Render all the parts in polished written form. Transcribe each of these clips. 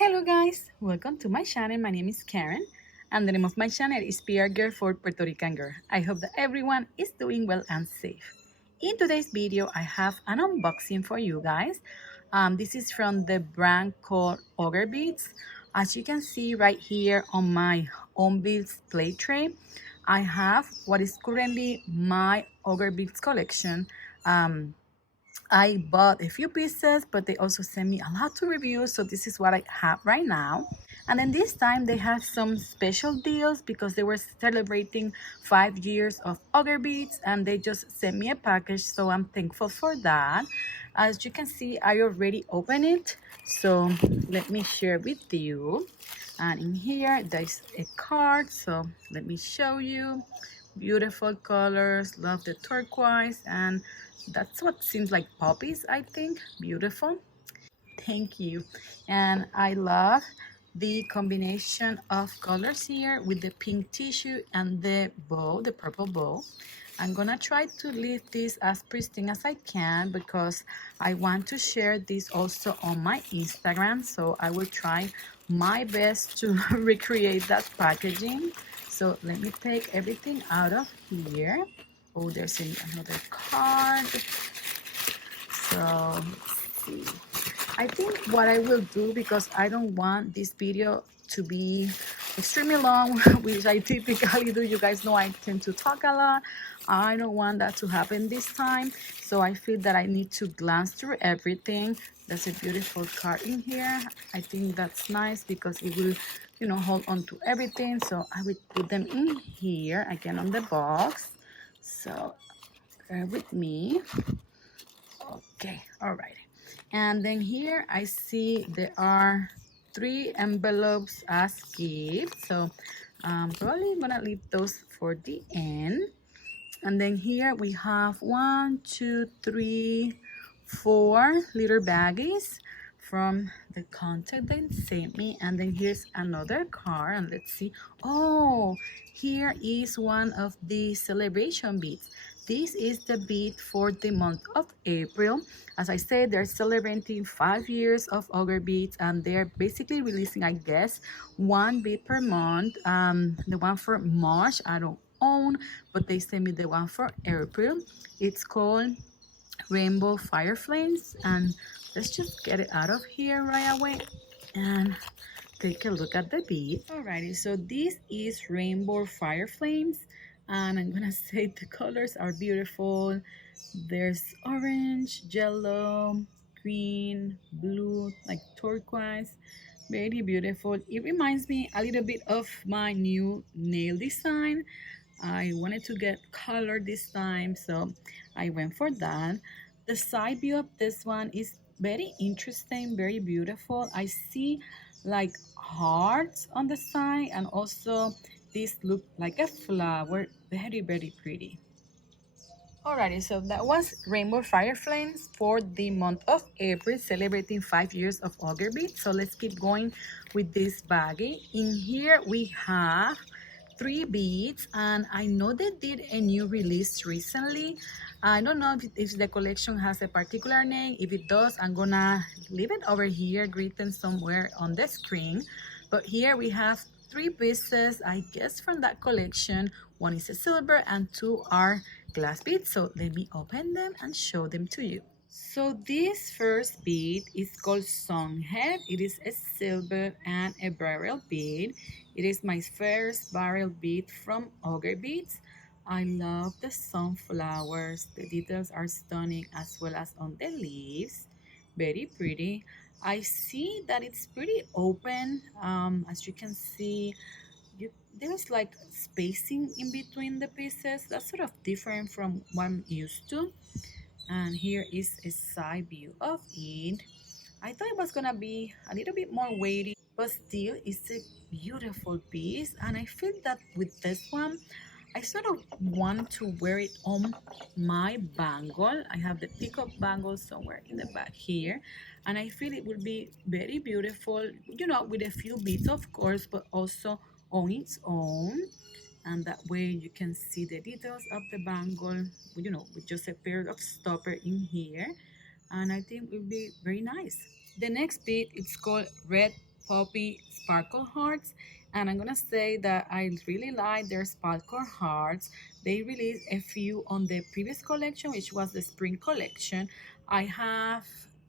Hello guys, welcome to my channel. My name is Karen and the name of my channel is PRgrl for Puerto Rican girl. I hope that everyone is doing well and safe. In today's video, I have an unboxing for you guys. This is from the brand called Ogerbeads. As you can see right here on my Beads plate tray, I have what is currently my Ogerbeads collection. I bought a few pieces, but they also sent me a lot to review, so this is what I have right now. And then this time they had some special deals because they were celebrating 5 years of Ogerbeads, and they just sent me a package, so I'm thankful for that. As you can see, I already opened it, so let me share with you. And in here there's a card, so let me show you. Beautiful colors, love the turquoise, and that's what seems like poppies, I think. Beautiful. Thank you. And I love the combination of colors here with the pink tissue and the bow, the purple bow. I'm gonna try to leave this as pristine as I can because I want to share this also on my Instagram, so I will try my best to recreate that packaging. So let me take everything out of here. Oh, there's another card. So let's see. I think what I will do, because I don't want this video to be extremely long, which I typically do. You guys know I tend to talk a lot. I don't want that to happen this time. So I feel that I need to glance through everything. There's a beautiful card in here. I think that's nice because it will, hold on to everything. So I will put them in here again on the box. So bear with me. Okay, all right. And then here I see there are 3 envelopes as gifts, so I'm probably gonna leave those for the end. And then here we have 1, 2, 3, 4 little baggies from the contact they sent me. And then here's another card, and let's see. Oh, here is one of the celebration beads. This is the bead for the month of April. As I said, they're celebrating 5 years of Ogerbeads, and they're basically releasing, I guess, 1 bead per month. The one for March I don't own, but they sent me the one for April. It's called Rainbow Fire Flames, and let's just get it out of here right away and take a look at the bead. Alrighty, so this is Rainbow Fire Flames, and I'm gonna say the colors are beautiful. There's orange, yellow, green, blue, like turquoise. Very beautiful. It reminds me a little bit of my new nail design. I wanted to get color this time, so I went for that. The side view of this one is very interesting, very beautiful. I see like hearts on the side, and also this look like a flower. Very, very pretty. Alrighty, so that was Rainbow Fire Flames for the month of April, celebrating 5 years of Ogerbeads. So let's keep going with this baggie. In here we have 3 beads, and I know they did a new release recently. I don't know if the collection has a particular name. If it does, I'm gonna leave it over here written somewhere on the screen. But here we have 3 pieces, I guess, from that collection. 1 is a silver and 2 are glass beads. So let me open them and show them to you. So this first bead is called Sunhead. It is a silver and a barrel bead. It is my first barrel bead from Ogerbeads. I love the sunflowers. The details are stunning, as well as on the leaves. Very pretty. I see that it's pretty open. As you can see, there's like spacing in between the pieces. That's sort of different from what I'm used to. And here is a side view of it. I thought it was gonna be a little bit more weighty, but still it's a beautiful piece. And I feel that with this one, I sort of want to wear it on my bangle. I have the Teacup bangle somewhere in the back here, and I feel it will be very beautiful, with a few beads of course, but also on its own. And that way you can see the details of the bangle, with just a pair of stopper in here, and I think it will be very nice. The next bead, it's called Red poppy sparkle hearts, and I'm gonna say that I really like their sparkle hearts. They released a few on the previous collection, which was the spring collection. I have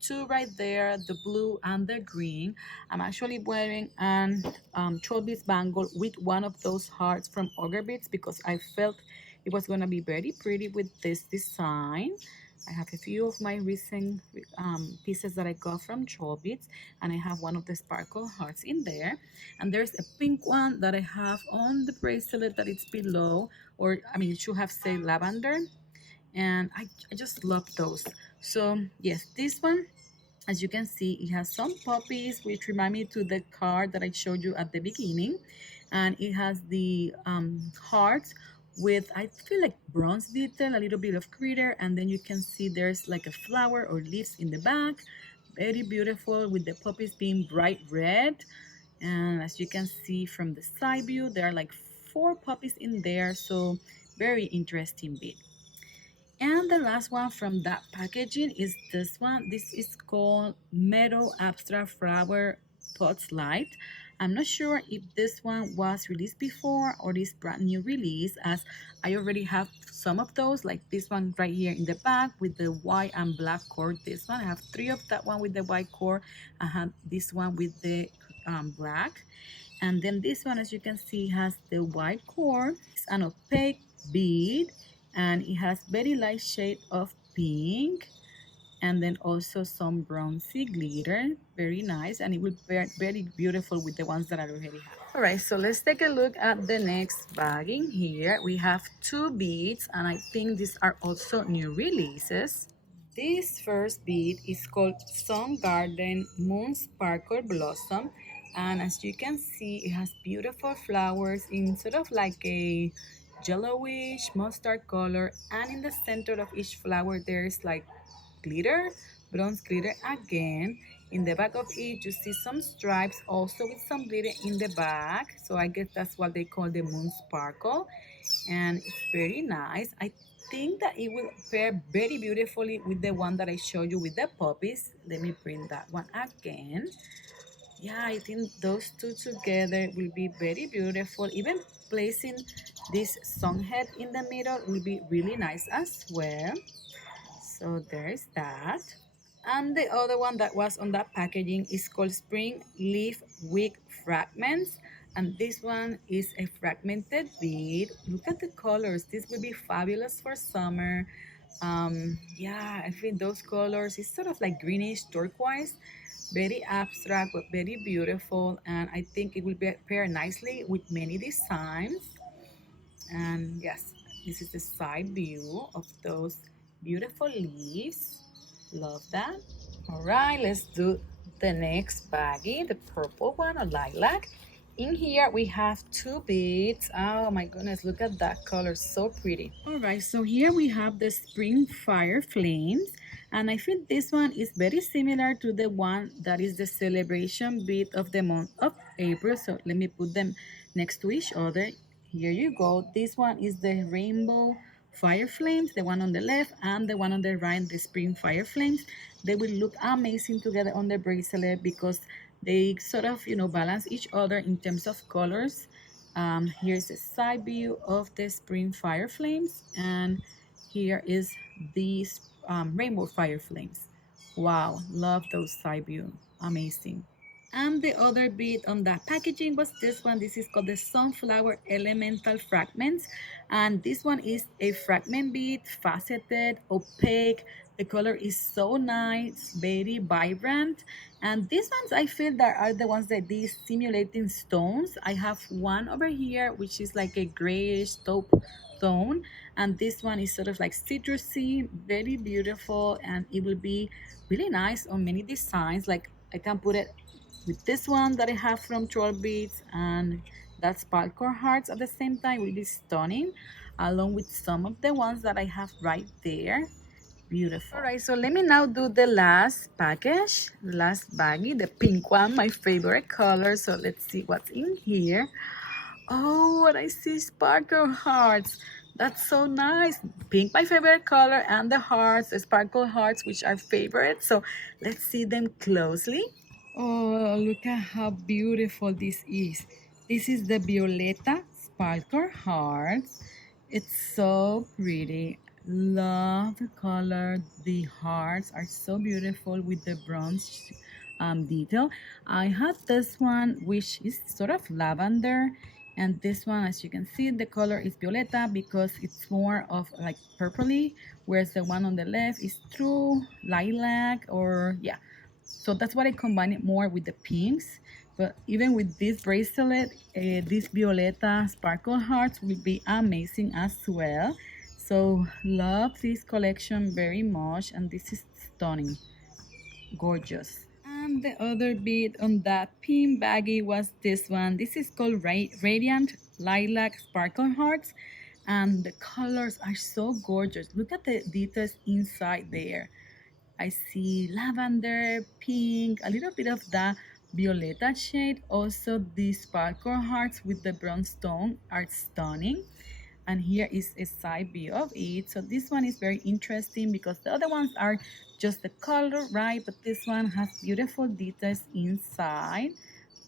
two right there, the blue and the green. I'm actually wearing an Trollbeads bangle with one of those hearts from Ogerbeads because I felt it was gonna be very pretty with this design. I have a few of my recent pieces that I got from Trollbeads, and I have one of the sparkle hearts in there. And there's a pink one that I have on the bracelet that it's below, or I mean, it should have said lavender. And I just love those. So yes, this one, as you can see, it has some poppies, which remind me to the card that I showed you at the beginning. And it has the hearts with, I feel like bronze detail, a little bit of glitter, and then you can see there's like a flower or leaves in the back. Very beautiful, with the poppies being bright red. And as you can see from the side view, there are like 4 poppies in there, so very interesting bead. And the last one from that packaging is this one. This is called Meadow Abstract Flower Pots Light. I'm not sure if this one was released before or is brand new release, as I already have some of those, like this one right here in the back with the white and black cord. This one, I have 3 of that one with the white cord. I have this one with the black. And then this one, as you can see, has the white cord. It's an opaque bead, and it has very light shade of pink, and then also some bronzy glitter. Very nice, and it will be very beautiful with the ones that I already have. All right, so let's take a look at the next bag. In here we have 2 beads, and I think these are also new releases. This first bead is called Sun Garden Moon Sparkle Blossom, and as you can see, it has beautiful flowers in sort of like a yellowish mustard color, and in the center of each flower there's like glitter, bronze glitter again. In the back of it you see some stripes also with some glitter in the back, so I guess that's what they call the moon sparkle, and it's very nice. I think that it will pair very beautifully with the one that I showed you with the poppies. Let me print that one again. Yeah, I think those two together will be very beautiful. Even placing this sun head in the middle will be really nice as well. So there's that. And the other one that was on that packaging is called Spring Leaf Wig Fragments. And this one is a fragmented bead. Look at the colors. This will be fabulous for summer. Yeah, I think those colors is sort of like greenish turquoise. Very abstract but very beautiful, and I think it will pair nicely with many designs. And yes, this is the side view of those beautiful leaves. Love that. All right, let's do the next baggie, the purple one, or lilac. In here we have 2 beads. Oh my goodness, look at that color, so pretty. All right, so here we have the Spring Fire Flames, and I think this one is very similar to the one that is the celebration bead of the month of April. So let me put them next to each other. Here you go. This one is the Rainbow Fire Flames, the one on the left, and the one on the right, the Spring Fire Flames. They will look amazing together on the bracelet because they sort of, you know, balance each other in terms of colors. Here's the side view of the Spring Fire Flames, and here is these Rainbow Fire Flames. Wow, love those side view, amazing. And the other bead on that packaging was this one. This is called the Sunflower Elemental Fragments, and this one is a fragment bead, faceted, opaque. The color is so nice, very vibrant, and these ones I feel that are the ones that these simulating stones. I have one over here which is like a grayish taupe tone, and this one is sort of like citrusy, very beautiful, and it will be really nice on many designs. Like I can put it with this one that I have from Trollbeads and that sparkle hearts at the same time. Will be stunning, along with some of the ones that I have right there. Beautiful. All right, so let me now do the last package, the last baggie, the pink one, my favorite color. So let's see what's in here. Oh, and I see sparkle hearts. That's so nice. Pink, my favorite color, and the hearts, the sparkle hearts, which are favorite. So let's see them closely. Oh, look at how beautiful this is. This is the Violetta Sparkle Hearts. It's so pretty. Love the color. The hearts are so beautiful with the bronze detail. I had this one, which is sort of lavender. And this one, as you can see, the color is Violetta because it's more of like purpley, whereas the one on the left is true lilac, or yeah, so that's what I combine it more with the pinks. But even with this bracelet, this Violetta sparkle hearts will be amazing as well. So love this collection very much, and this is stunning, gorgeous. And the other bead on that pin baggie was this one. This is called Radiant Lilac Sparkle Hearts, and the colors are so gorgeous. Look at the details inside there. I see lavender, pink, a little bit of the Violetta shade. Also, the sparkle hearts with the bronze stone are stunning. And here is a side view of it. So this one is very interesting because the other ones are just the color, right? But this one has beautiful details inside.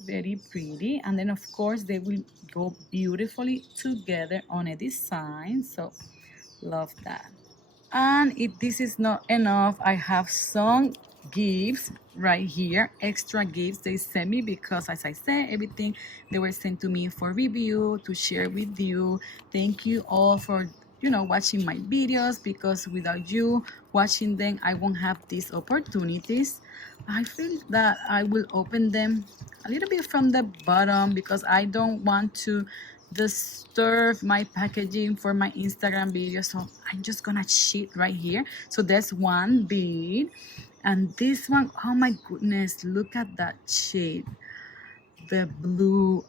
Very pretty. And then, of course, they will go beautifully together on a design. So love that. And if this is not enough, I have some gifts right here, extra gifts they sent me because, as I said, everything they were sent to me for review to share with you. Thank you all for watching my videos, because without you watching them, I won't have these opportunities. I feel that I will open them a little bit from the bottom because I don't want to disturb my packaging for my Instagram video. So I'm just gonna cheat right here. So there's one bead, and this one, oh my goodness, look at that shade, the blue,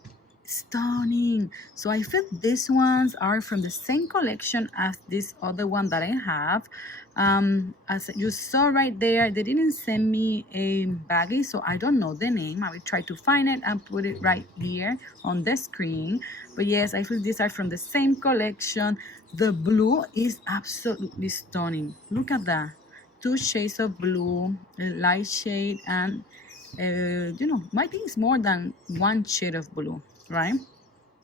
stunning. So I feel these ones are from the same collection as this other one that I have. As you saw right there, they didn't send me a baggie, so I don't know the name. I will try to find it and put it right here on the screen. But yes, I feel these are from the same collection. The blue is absolutely stunning. Look at that, two shades of blue, a light shade, and I think it's more than one shade of blue, right?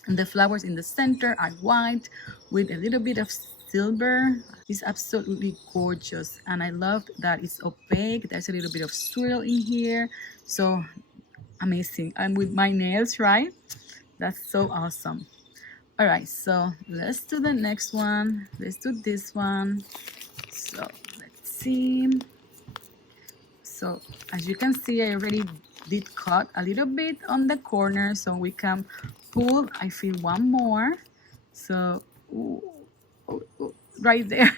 And the flowers in the center are white with a little bit of silver. It's absolutely gorgeous, and I love that it's opaque. There's a little bit of swirl in here, so amazing. And with my nails, right? That's so awesome. All right, so let's do the next one. Let's do this one. So let's see. So as you can see, I already did cut a little bit on the corner, so we can pull, I feel, one more. So ooh, right there.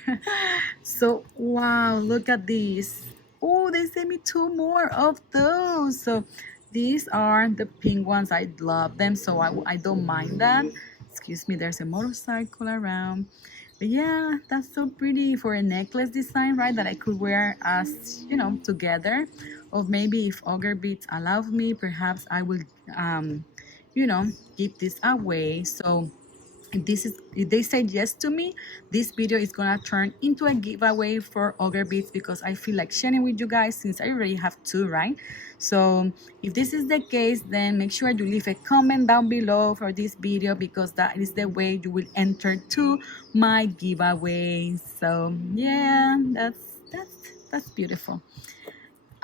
So wow, look at this. Oh, they sent me two more of those. So these are the pink ones. I love them, so I don't mind that. Excuse me, there's a motorcycle around. But yeah, that's so pretty for a necklace design, right? That I could wear as, together. Or maybe if Ogerbeads allow me, perhaps I will, give this away. So if they say yes to me, this video is gonna turn into a giveaway for Ogerbeads, because I feel like sharing with you guys since I already have two, right? So if this is the case, then make sure you leave a comment down below for this video, because that is the way you will enter to my giveaway. So yeah, that's beautiful.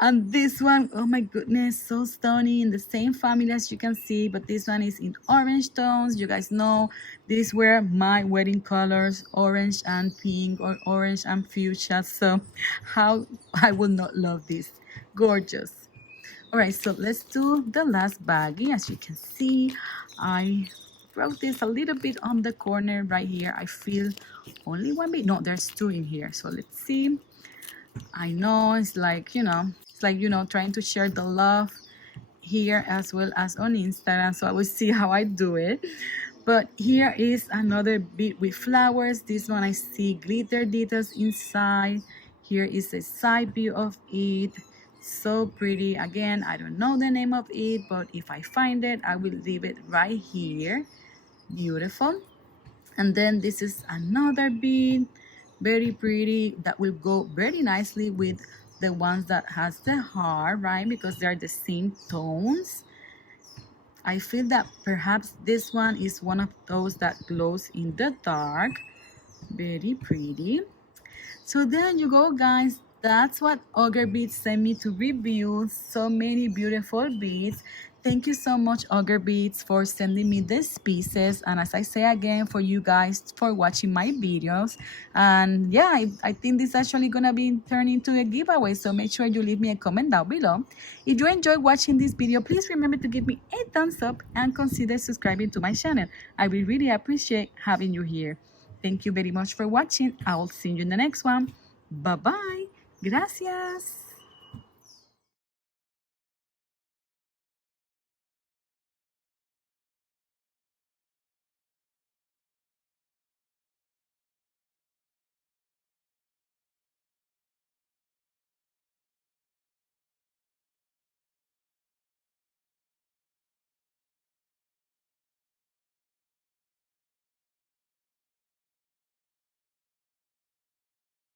And this one, oh my goodness, so stunning, in the same family as you can see, but this one is in orange tones. You guys know these were my wedding colors, orange and pink, or orange and fuchsia. So how I would not love this. Gorgeous. All right, so let's do the last baggie. As you can see, I wrote this a little bit on the corner right here. I feel only one bit. No, there's two in here. So let's see. I know it's like, trying to share the love here as well as on Instagram. So I will see how I do it. But here is another bit with flowers. This one I see glitter details inside. Here is a side view of it. So pretty. Again, I don't know the name of it, but if I find it, I will leave it right here. Beautiful. And then this is another bead, very pretty, that will go very nicely with the ones that has the heart, right? Because they are the same tones. I feel that perhaps this one is one of those that glows in the dark. Very pretty. So there you go, guys. That's what Ogerbeads sent me to review. So many beautiful beads. Thank you so much, Ogerbeads, for sending me these pieces. And as I say again, for you guys for watching my videos. And yeah, I think this is actually going to be turned into a giveaway. So make sure you leave me a comment down below. If you enjoyed watching this video, please remember to give me a thumbs up and consider subscribing to my channel. I will really appreciate having you here. Thank you very much for watching. I will see you in the next one. Bye-bye. Gracias.